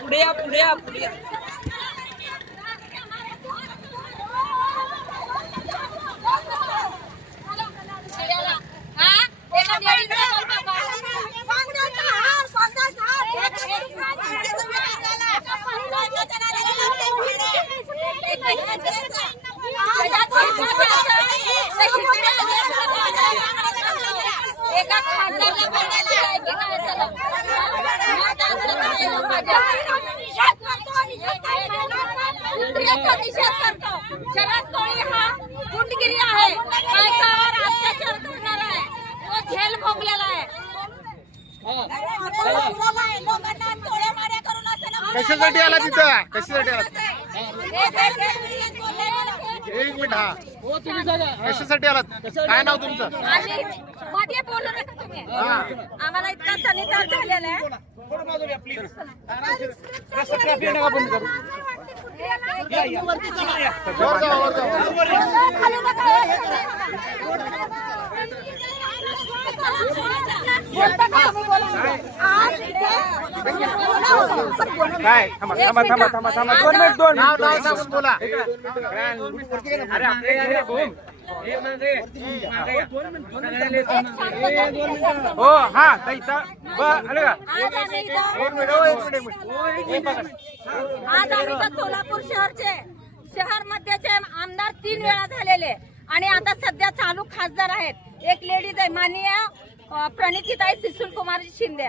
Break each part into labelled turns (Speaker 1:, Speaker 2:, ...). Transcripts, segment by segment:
Speaker 1: पुढे या पुढे या पुढे या
Speaker 2: एका शरद कोळी हा गुंडगिरी आहे. बायकावर अत्याचार करणारा आहे. तो झेल भोगलेला आहे.
Speaker 3: कशासाठी आला तिथं? कशासाठी आला?
Speaker 2: एक-
Speaker 3: मिनिट हा. कशासाठी आलात काय नाव तुमचं?
Speaker 2: आणि मध्ये बोलू नका तुम्ही. आम्हाला इतका सनिकार झालेला आहे.
Speaker 3: আমি বলব
Speaker 4: काय? थांबा थांबा थांबा थांबा थांबा दोन मिनिट दोन
Speaker 3: नाव नाव सांगून बोला.
Speaker 4: अरे आपले हे बोम. हो हा ताई चा- ब- आलं का?
Speaker 2: आज आम्ही
Speaker 4: मिनिट हो, एक मिनिट एक हे.
Speaker 2: आज आम्ही इथं सोलापूर शहरचे शहर मध्येचे आमदार तीन वेळा झालेले. आणि आता सध्या चालू खासदार आहेत. एक लेडीज आहे माननीय अ, प्रणितीताई सुशील कुमार शिंदे.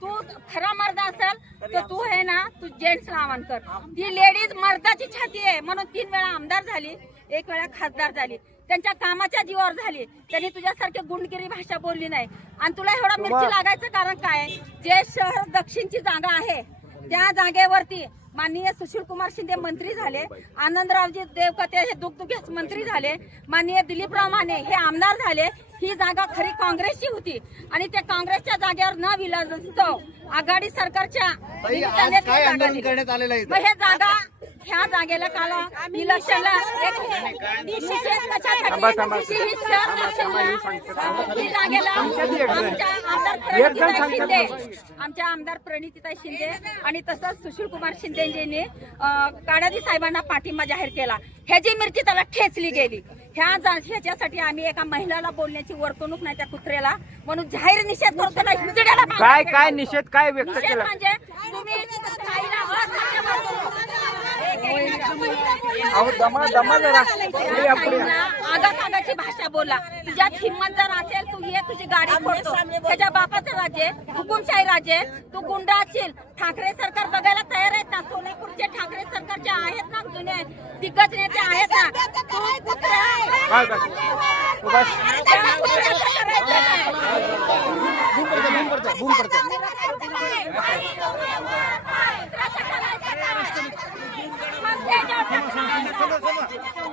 Speaker 2: तू खरा मर्द असेल तर तू आहे ना तू जेंट्सला आव्हान कर. ती लेडीज मर्दाची छाती आहे. म्हणून तीन वेळा आमदार झाली एक वेळा खासदार झाली. त्यांच्या कामाच्या जीवावर झाली. त्यांनी तुझ्यासारखी गुंडगिरी भाषा बोलली नाही. आणि तुला एवढा मिरची लागायचं कारण काय? आहे? जे शहर दक्षिणची जागा आहे त्या जागेवरती माननीय सुशील कुमार शिंदे मंत्री झाले आनंदरावजी देवकते हे दुगदुगेच मंत्री झाले माननीय दिलीपराव माने हे आमदार झाले ही जागा खरी काँग्रेसची होती. आणि त्या काँग्रेसच्या जागेवर न विलासतो आघाडी सरकारच्या मग हे जागा ह्या जागेला काल इलेक्शनला आमच्या आमदार
Speaker 4: सांगतात
Speaker 2: शिंदे. आमच्या आमदार प्रणितीताई शिंदे आणि तसंच सुशील कुमार शिंदेजींनी काडादी साहेबांना पाठिंबा जाहीर केला. ह्याची मिरची त्याला ठेचली गेली ह्या जा- ह्याच्यासाठी आम्ही एका महिलाला बोलण्याची वर्तणूक नाही त्या कुत्र्याला. म्हणून जाहीर निषेध करतो ना हिजड्याला
Speaker 4: काय. काय निषेध काय व्यक्त केला?
Speaker 2: म्हणजे तुम्ही आगात आगाची भाषा बोला. तुझ्यात हिंमत जर असेल तू ये तुझी गाडी फोडतो. त्याच्या बापाचं राज्य आहे, हुकुमशाही राज्य आहे. तू गुंड असशील. ठाकरे सरकार बघायला तयार आहेत ना? सोलापूरचे ठाकरे सरकारचे आहेत ना जुने दिग्गज नेते आहेत ना तू कुत्रा
Speaker 4: काय काय? तू बस.
Speaker 2: त्याला कुत्र्याचं करायचं नाही.
Speaker 3: बूम पडतं बूम पडतं बूम पडतं
Speaker 2: कुत्र्याचं करायचं नाही. मग त्याच्यावर छाती ठोक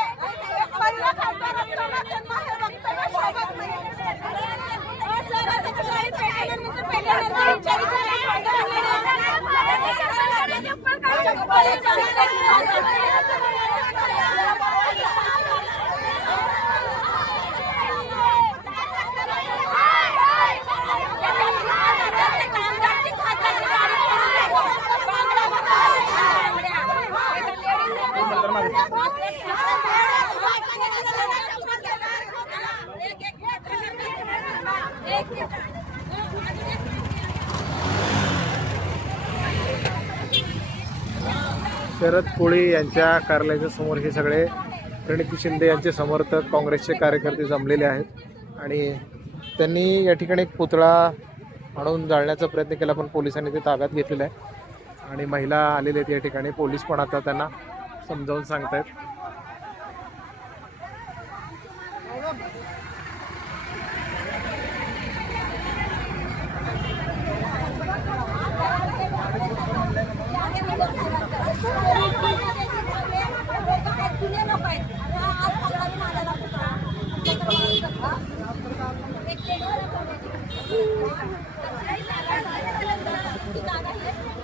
Speaker 3: शरद कोळी यांच्या कार्यालयाच्या समोर हे सगळे प्रणिती शिंदे यांचे समर्थक काँग्रेसचे कार्यकर्ते जमलेले आहेत. आणि त्यांनी या ठिकाणी एक पुतळा आणून जाळण्याचा प्रयत्न केला पण पोलिसांनी ते ताब्यात घेतलेलं आहे. आणि महिला आलेल्या आहेत या ठिकाणी. पोलीस पण आता त्यांना समजावून सांगतायत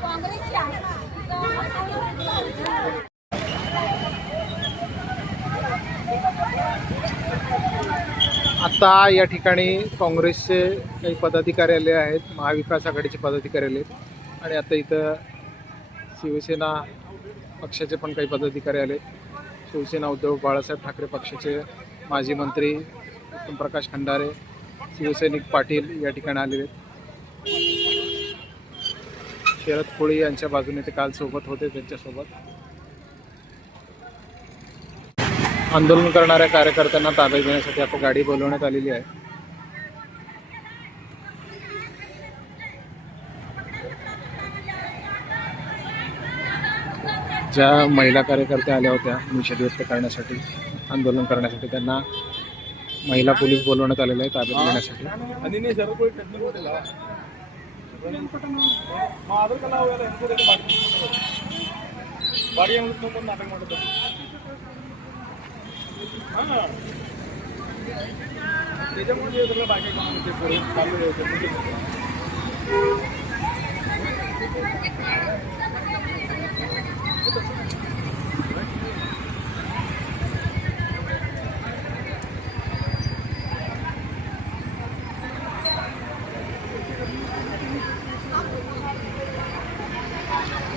Speaker 5: काँग्रेसची आहे
Speaker 3: आता या ठिकाणी काँग्रेसचे काही पदाधिकारी आले आहेत महाविकास आघाडीचे पदाधिकारी आले आहेत. आणि आता इथं शिवसेना पक्षाचे पण काही पदाधिकारी आले शिवसेना उद्धव बाळासाहेब ठाकरे पक्षाचे माजी मंत्री प्रकाश खंडारे शिवसैनिक पाटील या ठिकाणी आलेले आहेत. शरद कोळी यांच्या बाजूने ते काल सोबत होते त्यांच्यासोबत. आंदोलन करणाऱ्या कार्यकर्त्यांना ताब्यात घेण्यासाठी आता गाडी बोलवण्यात आलेली आहे. ज्या महिला कार्यकर्त्या आल्या होत्या निषेध व्यक्त करण्यासाठी आंदोलन करण्यासाठी त्यांना महिला पोलीस बोलवण्यात आलेले आहे ताब्यात घेण्यासाठी.
Speaker 6: మా అదరికల్లా ఒకవేళ ఎక్కువ భార్య ఉంటుంది అక్కడ ఉంటుంది నిజంగా చేతుల్లో బాగా చెప్పారు పనులు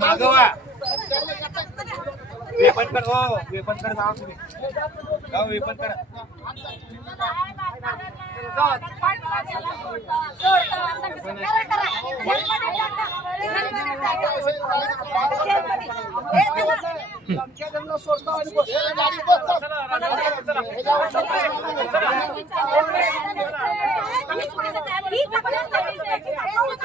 Speaker 2: मागवा वेपन कर हो वेपन कर जावा तुम्ही जाऊ वेपन कर हो सर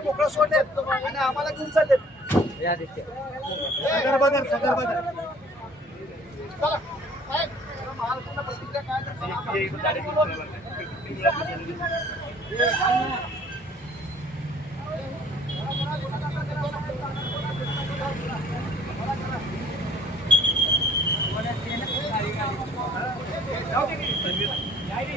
Speaker 2: मोकळं सोडले आणि आम्हाला घेऊन चालले सदर बदल सदर बदल चला. महाराष्ट्राला प्रतिक्रिया काय